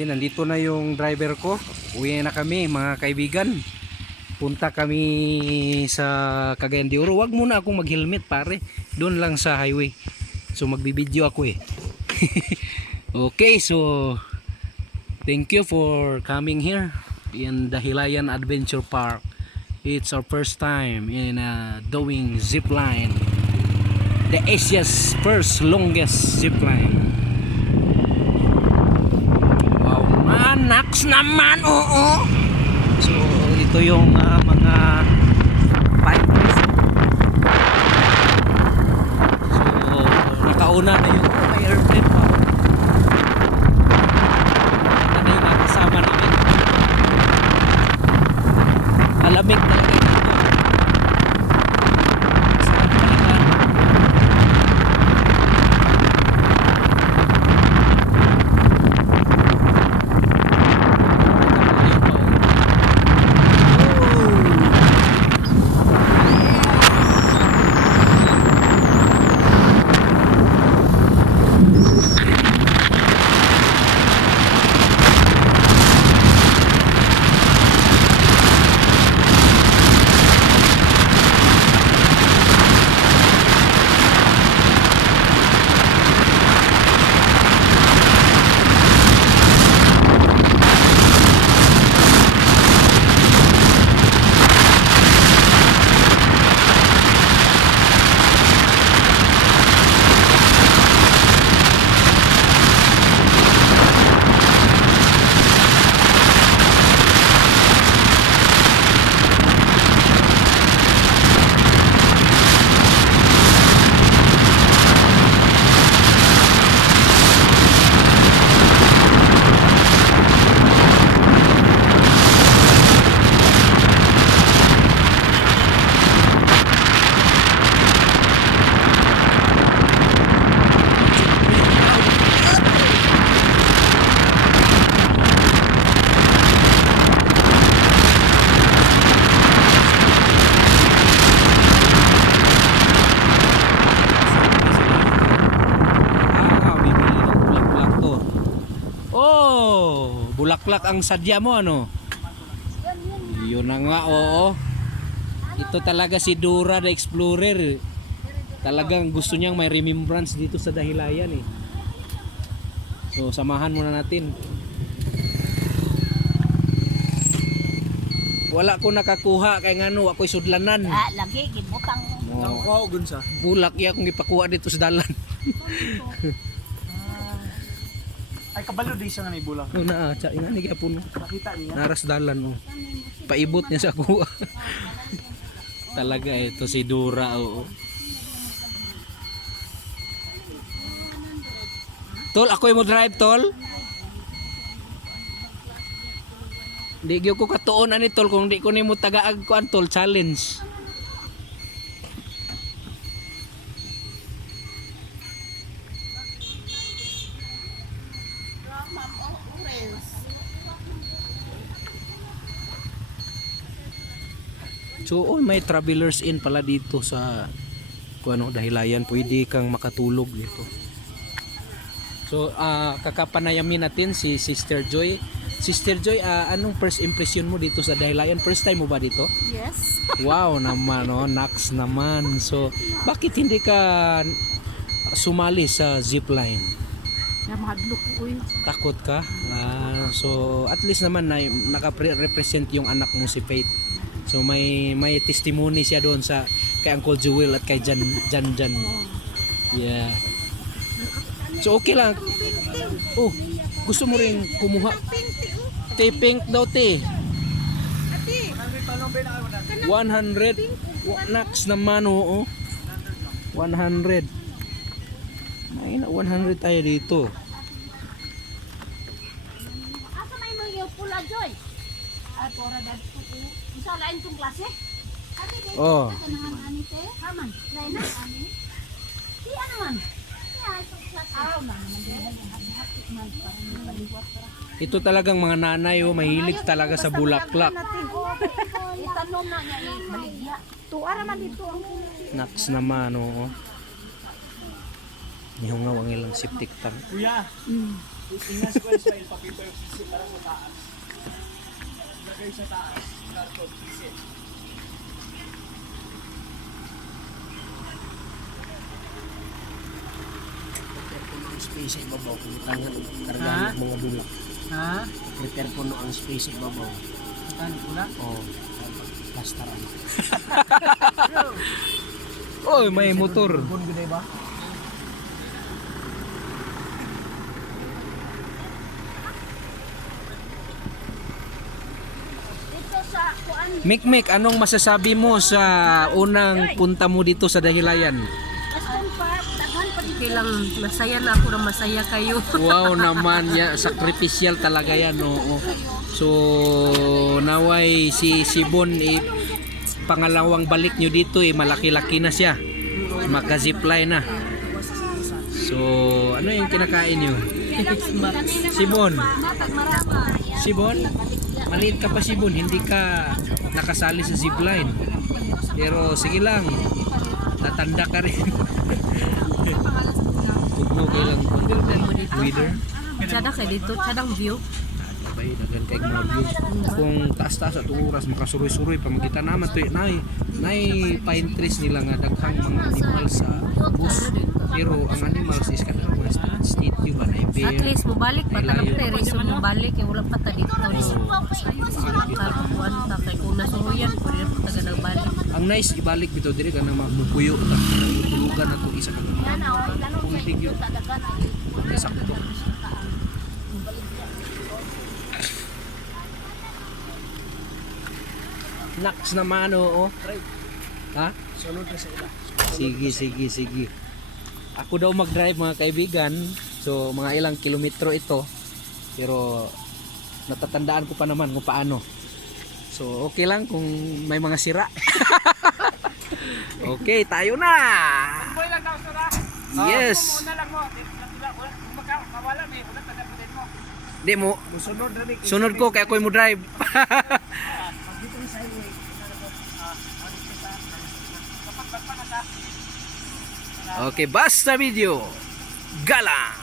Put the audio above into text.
Okay, nandito na yung driver ko. Uwi na kami mga kaibigan. Punta kami sa Cagayan de Oro. Wag muna akong mag-helmet pare. Doon lang sa highway. So magbibideo ako eh. Okay, so thank you for coming here in the Hilayan Adventure Park. It's our first time in doing zip line. The Asia's first longest zip line. Wow, naks naman, oo. So ito yung mga bikers. So nakauna na yung airplane pa. Ano yung nakasama namin. Malamig talaga dito. Bulaklak ang sadya mo ano? Yun na nga, oo. Ito talaga si Dora the Explorer. Talagang gusto niyang may remembrance dito sa Dahilayan eh. So samahan muna natin. Wala ko nakakuha kay ngano ako'y sudlanan. Lagi gibutang Nakakuha gun sa. Bulak ya akong gipakuha dito sa dalan. Ay kabalo di siya nga ni bulak. No na cha nga ni gyapon. Nakita niya. Naras dalan oh. Paibot niya sa kuha. Talaga ito si Dora oo. Tol, ako mo drive tol. Di gyud ko katuon ani tol kung di ko nimo tagaag ko tol challenge. So may travelers in pala dito sa Dahilayan, pwede kang makatulog dito. So kakapanayamin natin si Sister Joy. Sister Joy, anong first impression mo dito sa Dahilayan? First time mo ba dito? Yes. Wow naman, oh, naks naman. So bakit hindi ka sumali sa zipline? Na mahadlok ko Takot ka? So at least naman na naka-represent yung anak mo si Faith. So may testimony siya doon sa kay Uncle Jewel at kay Jan. Yeah. So okay lang. Oh, gusto mo rin kumuha? Pink daw te. 100. Naks naman oo. 100. May na 100 tayo dito. asa may mga pula Joy? Ay pora dad ko. Isa lain tong klase? Oh. Ani te? Haman. Lain na ani. Di ano man? Ay tong klase. Man man Ito talagang mga nanay oh, mahilig talaga sa bulaklak. Itanom na niya maligya. Tuara man dito ang Naks naman oo. Nihungaw ang ilang septic tank. Kuya. Tingnan ko yung style, papiper PC para sa taas. Lagay sa taas, karton PC. Ang space sa ibabaw, tangan kargaan ng mga dumi. Ha? Prepare po no ang space sa ibabaw. Saan pula? Oh, plastaran. Oy, may motor. Bon gud ba? Dito sa kuan. Mikmik, anong masasabi mo sa unang punta mo dito sa Dahilayan? Western Park, daghan pa dito. Okay lang, masaya na ako na masaya kayo. Wow naman, ya, sacrificial talaga yan. Oo. So, naway si Sibon pangalawang balik nyo dito malaki-laki na siya. Maka-zipline na. So, ano yung kinakain nyo? Sibon. Sibon? Maliit ka pa Sibon, hindi ka nakasali sa zipline. Pero sige lang, tatanda ka rin. Tugmo ka lang weather. Tsada kayo dito, tsadang view. Bay dagan kay mga view. Kung taas-taas at oras makasuroy-suroy pa makita naman to nay pine trees nila nga daghang mga animal sa bus. Pero ang animals is kadang mga statue ba na At bear. least, mabalik pa ta ng reason mabalik, eh, wala pa ta dito. Kalpuan ta, kay kung nasuhuyan, pwede pa taga nagbalik. Ang nice ibalik bitaw diri kanang magbupuyo ta. Tulugan na to isa ka. Kung tigyo. Sakto. Naks naman oo. Ha? Sunod na sa ila. Sige. Ako daw mag-drive mga kaibigan. So mga ilang kilometro ito. Pero natatandaan ko pa naman kung paano. So okay lang kung may mga sira. Okay, tayo na. Boy lang daw sura. Yes. Una lang mo. Kung makawala may ulat tagaputin mo. Di mo. Sunod na rin. Sunod ko kaya ako mo drive. Dito sa highway. Okay, basta video. Gala.